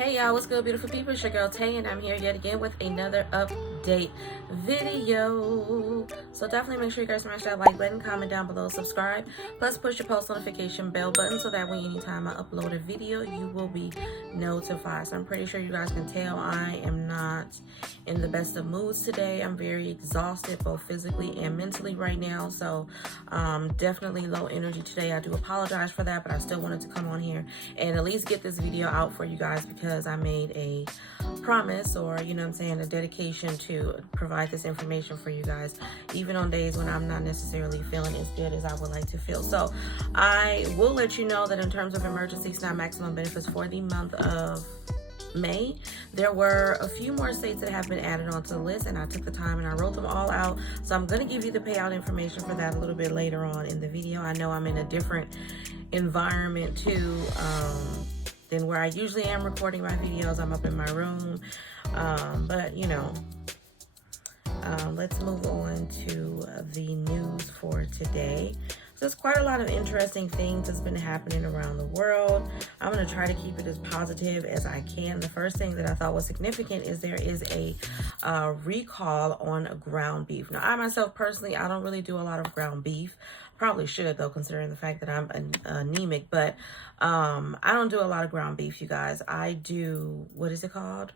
Hey y'all, what's good, beautiful people? It's your girl Tay, and I'm here yet again with another update video. So definitely make sure you guys smash that like button, comment down below, subscribe, plus push your post notification bell button so that way anytime I upload a video, you will be notified. So I'm pretty sure you guys can tell I am not in the best of moods today. I'm very exhausted, both physically and mentally right now. So definitely low energy today. I do apologize for that, but I still wanted to come on here and at least get this video out for you guys because I made a promise, or you know what I'm saying, a dedication to provide this information for you guys even on days when I'm not necessarily feeling as good as I would like to feel. So I will let you know that in terms of emergency SNAP maximum benefits for the month of May, there were a few more states that have been added onto the list, and I took the time and I wrote them all out. So I'm going to give you the payout information for that a little bit later on in the video. I know I'm in a different environment too than where I usually am recording my videos. I'm up in my room, but you know, let's move on to the news for today. So there's quite a lot of interesting things that's been happening around the world. I'm going to try to keep it as positive as I can. The first thing that I thought was significant is there is a recall on ground beef. Now, I myself personally, I don't really do a lot of ground beef. Probably should though, considering the fact that I'm anemic, but I don't do a lot of ground beef, you guys. I do, what is it called?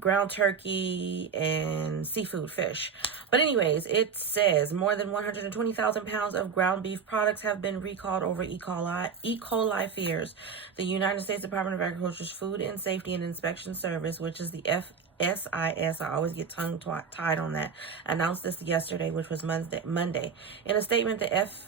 Ground turkey and seafood, fish. But anyways, it says more than 120,000 pounds of ground beef products have been recalled over E. coli fears. The United States Department of Agriculture's Food and Safety and Inspection Service, which is the FSIS, I always get tongue tied on that, announced this yesterday, which was Monday. In a statement, the FSIS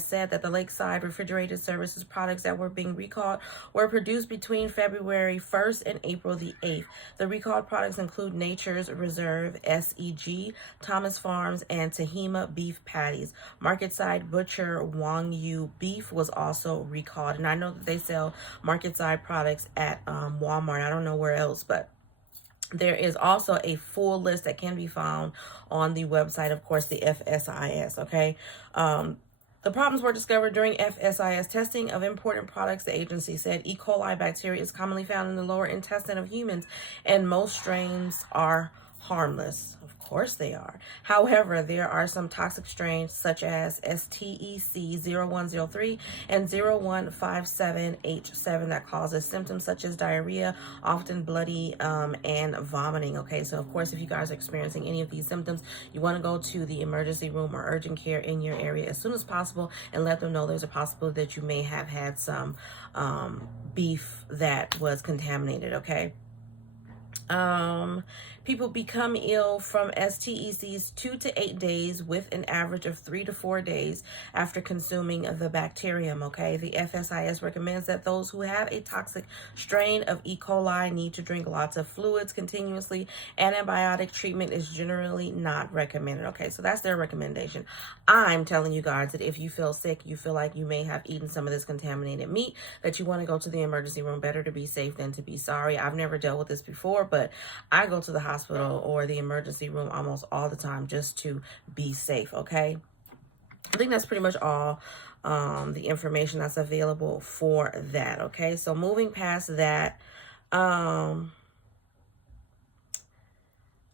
said that the Lakeside Refrigerated Services products that were being recalled were produced between February 1st and April the 8th. The recalled products include Nature's Reserve, SEG, Thomas Farms, and Tehima beef patties. Marketside Butcher Wagyu beef was also recalled. And I know that they sell Marketside products at Walmart. I don't know where else, but there is also a full list that can be found on the website, of course, the FSIS, okay? The problems were discovered during FSIS testing of imported products. The agency said E. coli bacteria is commonly found in the lower intestine of humans, and most strains are harmless. Of course they are. However, there are some toxic strains such as STEC0103 and 0157H7 that causes symptoms such as diarrhea, often bloody, and vomiting. Okay, so of course, if you guys are experiencing any of these symptoms, you want to go to the emergency room or urgent care in your area as soon as possible and let them know there's a possibility that you may have had some beef that was contaminated. Okay. People become ill from STECs 2 to 8 days with an average of 3 to 4 days after consuming the bacterium, okay? The FSIS recommends that those who have a toxic strain of E. coli need to drink lots of fluids continuously. Antibiotic treatment is generally not recommended, okay? So that's their recommendation. I'm telling you guys that if you feel sick, you feel like you may have eaten some of this contaminated meat, that you want to go to the emergency room. Better to be safe than to be sorry. I've never dealt with this before, but I go to the hospital or the emergency room almost all the time just to be safe, okay? I think that's pretty much all the information that's available for that, okay? So moving past that,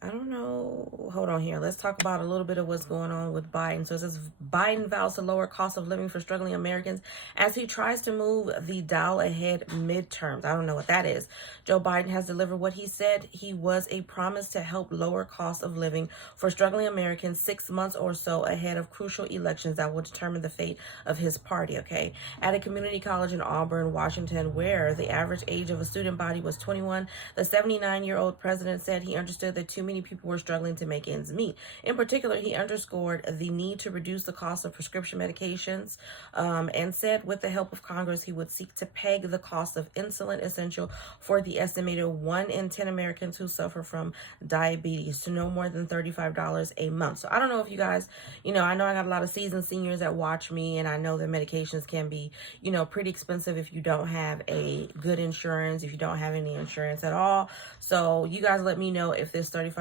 I don't know. Hold on here. Let's talk about a little bit of what's going on with Biden. So it says Biden vows to lower cost of living for struggling Americans as he tries to move the dial ahead midterms. I don't know what that is. Joe Biden has delivered what he said he was a promise to help lower cost of living for struggling Americans 6 months or so ahead of crucial elections that will determine the fate of his party, okay? At a community college in Auburn, Washington, where the average age of a student body was 21, the 79-year-old president said he understood that too many people were struggling to make ends meet. In particular, he underscored the need to reduce the cost of prescription medications and said with the help of Congress, he would seek to peg the cost of insulin essential for the estimated 1 in 10 Americans who suffer from diabetes to no more than $35 a month. So I don't know if you guys, you know, I know I got a lot of seasoned seniors that watch me, and I know that medications can be, you know, pretty expensive if you don't have a good insurance, if you don't have any insurance at all. So you guys let me know if this $35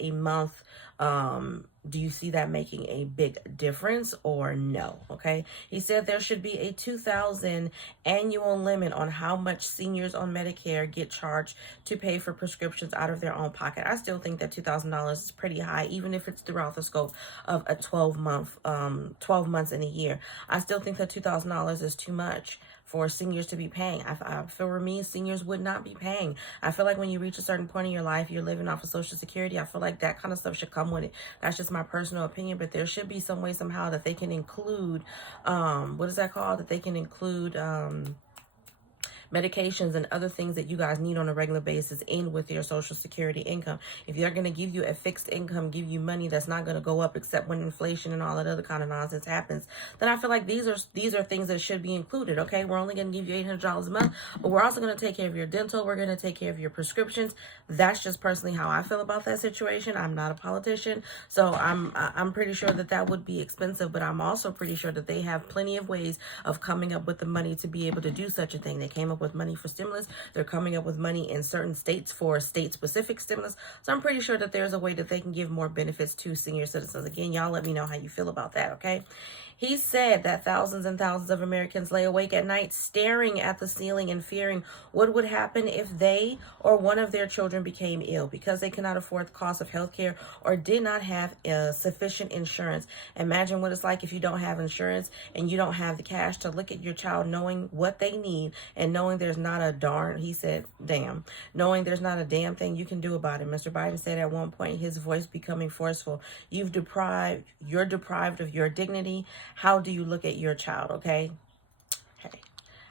a month Do you see that making a big difference or no? Okay. He said there should be a 2,000 annual limit on how much seniors on Medicare get charged to pay for prescriptions out of their own pocket. I still think that $2,000 is pretty high, even if it's throughout the scope of a 12 months in a year. I still think that $2,000 is too much for seniors to be paying. For me, seniors would not be paying. I feel like when you reach a certain point in your life, you're living off of Social Security. I feel like that kind of stuff should come with it. That's just my personal opinion, but there should be some way somehow that they can include, what is that called? That they can include, medications and other things that you guys need on a regular basis in with your Social Security income. If they're going to give you a fixed income, give you money that's not going to go up except when inflation and all that other kind of nonsense happens, then I feel like these are things that should be included. Okay, we're only going to give you $800 a month, but we're also going to take care of your dental. We're going to take care of your prescriptions. That's just personally how I feel about that situation. I'm not a politician, so I'm pretty sure that that would be expensive, but I'm also pretty sure that they have plenty of ways of coming up with the money to be able to do such a thing. They came up with money for stimulus. They're coming up with money in certain states for state-specific stimulus. So I'm pretty sure that there's a way that they can give more benefits to senior citizens. Again, y'all let me know how you feel about that, okay? He said that thousands and thousands of Americans lay awake at night staring at the ceiling and fearing what would happen if they or one of their children became ill because they cannot afford the cost of health care or did not have sufficient insurance. Imagine what it's like if you don't have insurance and you don't have the cash to look at your child knowing what they need and knowing there's not a darn, he said, damn, knowing there's not a damn thing you can do about it. Mr. Biden said at one point, his voice becoming forceful, you're deprived of your dignity. How do you look at your child? Okay. Hey,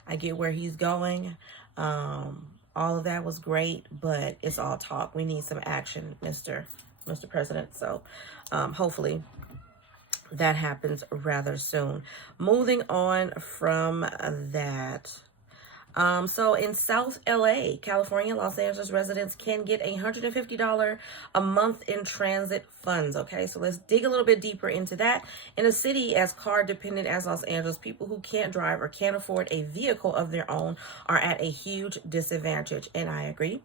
I get where he's going. All of that was great, but it's all talk. We need some action, Mr. President. So hopefully that happens rather soon. Moving on from that. So in South LA, California, Los Angeles residents can get $150 a month in transit funds. Okay, so let's dig a little bit deeper into that. In a city as car dependent as Los Angeles, people who can't drive or can't afford a vehicle of their own are at a huge disadvantage. And I agree.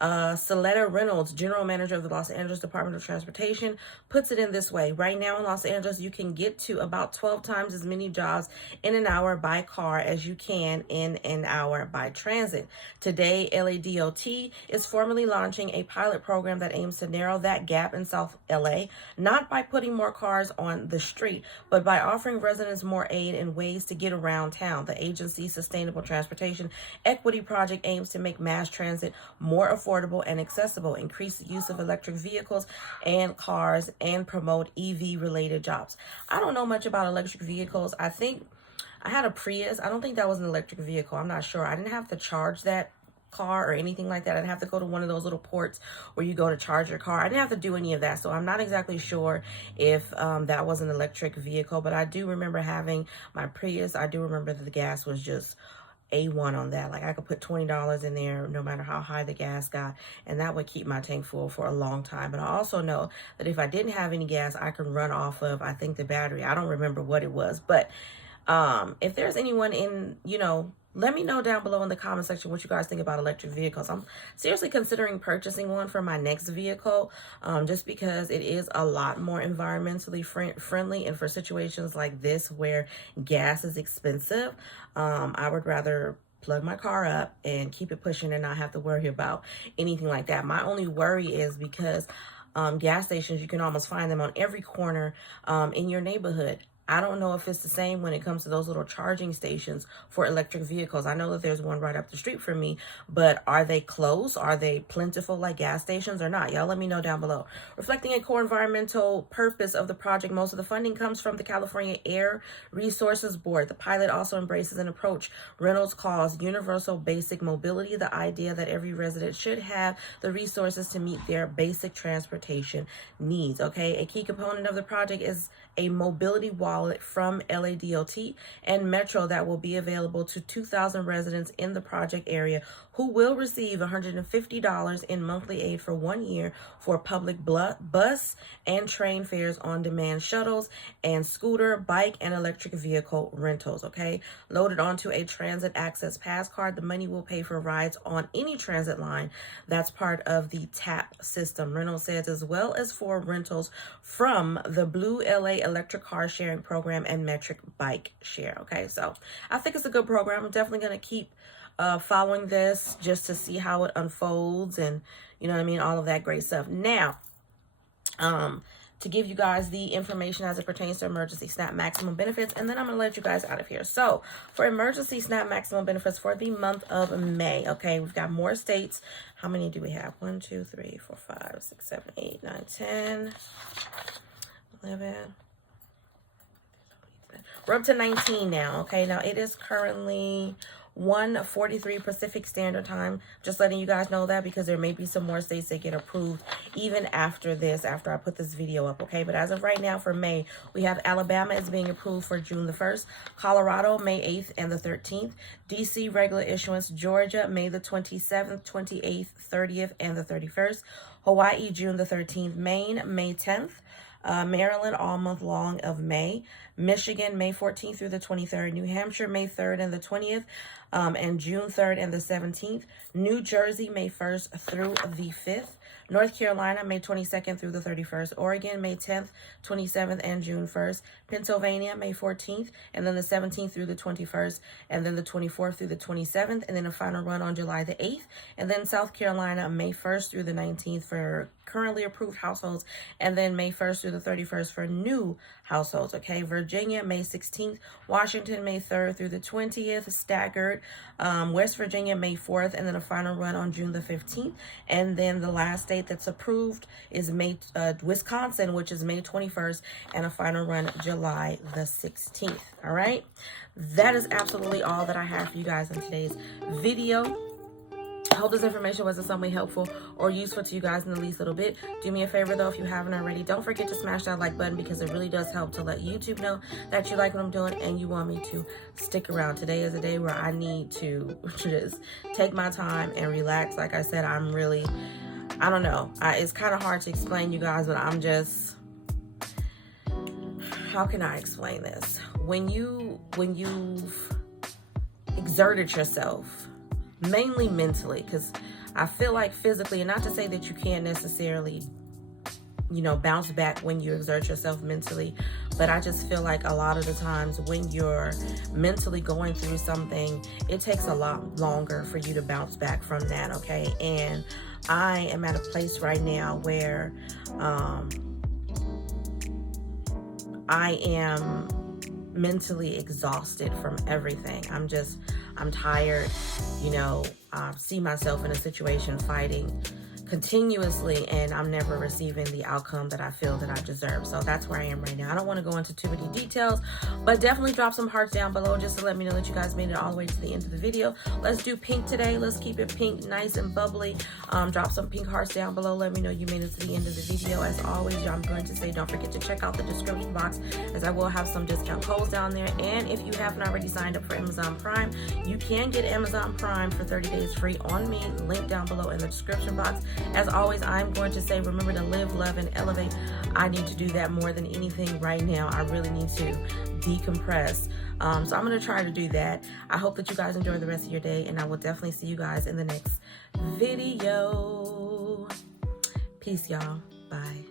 Soletta Reynolds, general manager of the Los Angeles Department of Transportation, puts it in this way. Right now in Los Angeles, you can get to about 12 times as many jobs in an hour by car as you can in an hour by transit. Today, LADOT is formally launching a pilot program that aims to narrow that gap in South LA, not by putting more cars on the street, but by offering residents more aid and ways to get around town. The agency's Sustainable Transportation Equity Project aims to make mass transit more affordable and accessible, increase the use of electric vehicles and cars, and promote EV-related jobs. I don't know much about electric vehicles. I think I had a Prius. I don't think that was an electric vehicle. I'm not sure. I didn't have to charge that car or anything like that. I'd have to go to one of those little ports where you go to charge your car. I didn't have to do any of that, so I'm not exactly sure if that was an electric vehicle, but I do remember having my Prius. I do remember that the gas was just A1 on that. Like I could put $20 in there no matter how high the gas got, and that would keep my tank full for a long time. But I also know that if I didn't have any gas, I could run off of, I think, the battery. I don't remember what it was, but if there's anyone in, let me know down below in the comment section what you guys think about electric vehicles. I'm seriously considering purchasing one for my next vehicle, just because it is a lot more environmentally friendly. And for situations like this where gas is expensive, I would rather plug my car up and keep it pushing and not have to worry about anything like that. My only worry is because gas stations, you can almost find them on every corner in your neighborhood. I don't know if it's the same when it comes to those little charging stations for electric vehicles. I know that there's one right up the street from me, but are they close? Are they plentiful like gas stations or not? Y'all let me know down below. Reflecting a core environmental purpose of the project, most of the funding comes from the California Air Resources Board. The pilot also embraces an approach Reynolds calls universal basic mobility, the idea that every resident should have the resources to meet their basic transportation needs. Okay, a key component of the project is a mobility wallet from LADOT and Metro that will be available to 2,000 residents in the project area who will receive $150 in monthly aid for 1 year for public bus and train fares, on-demand shuttles, and scooter, bike, and electric vehicle rentals, okay? Loaded onto a transit access pass card, the money will pay for rides on any transit line that's part of the TAP system, Reynolds says, as well as for rentals from the Blue LA electric car sharing program and metric bike share, okay? So I think it's a good program. I'm definitely going to keep following this just to see how it unfolds and, you know what I mean, all of that great stuff. Now, to give you guys the information as it pertains to emergency SNAP maximum benefits, and then I'm going to let you guys out of here. So for emergency SNAP maximum benefits for the month of May, okay, we've got more states. How many do we have? 1, 2, 3, 4, 5, 6, 7, 8, 9, 10, 11. We're up to 19 now, okay? Now, it is currently 1:43 Pacific Standard Time. Just letting you guys know that because there may be some more states that get approved even after this, after I put this video up, okay? But as of right now for May, we have Alabama is being approved for June the 1st, Colorado May 8th and the 13th, DC regular issuance, Georgia May the 27th, 28th, 30th, and the 31st, Hawaii June the 13th, Maine May 10th, Maryland all month long of May, Michigan May 14th through the 23rd, New Hampshire May 3rd and the 20th, and June 3rd and the 17th, New Jersey May 1st through the 5th, North Carolina May 22nd through the 31st, Oregon May 10th, 27th, and June 1st, Pennsylvania May 14th, and then the 17th through the 21st, and then the 24th through the 27th, and then a final run on July the 8th, and then South Carolina May 1st through the 19th for currently approved households, and then May 1st through the 31st for new households, okay? Virginia May 16th, Washington May 3rd through the 20th, staggered, West Virginia May 4th, and then a final run on June the 15th, and then the last state that's approved is Wisconsin, which is May 21st, and a final run July the 16th, all right? That is absolutely all that I have for you guys in today's video. I hope this information was in some way helpful or useful to you guys in the least little bit. Do me a favor though, if you haven't already, don't forget to smash that like button because it really does help to let YouTube know that you like what I'm doing and you want me to stick around. Today is a day where I need to just take my time and relax. Like I said, I don't know. It's kind of hard to explain, you guys, but I'm just, how can I explain this? When you've exerted yourself, mainly mentally, because I feel like physically, and not to say that you can't necessarily, you know, bounce back when you exert yourself mentally, but I just feel like a lot of the times when you're mentally going through something, it takes a lot longer for you to bounce back from that, okay? And I am at a place right now where I am mentally exhausted from everything. I'm tired, you know. I see myself in a situation fighting continuously and I'm never receiving the outcome that I feel that I deserve. So that's where I am right now. I don't want to go into too many details, but definitely drop some hearts down below just to let me know that you guys made it all the way to the end of the video. Let's do pink today. Let's keep it pink, nice and bubbly. Drop some pink hearts down below. Let me know you made it to the end of the video. As always, I'm going to say don't forget to check out the description box as I will have some discount codes down there. And if you haven't already signed up for Amazon Prime, you can get Amazon Prime for 30 days free on me. Link down below in the description box. As always, I'm going to say, remember to live, love, and elevate. I need to do that more than anything right now. I really need to decompress. So I'm going to try to do that. I hope that you guys enjoy the rest of your day, and I will definitely see you guys in the next video. Peace, y'all. Bye.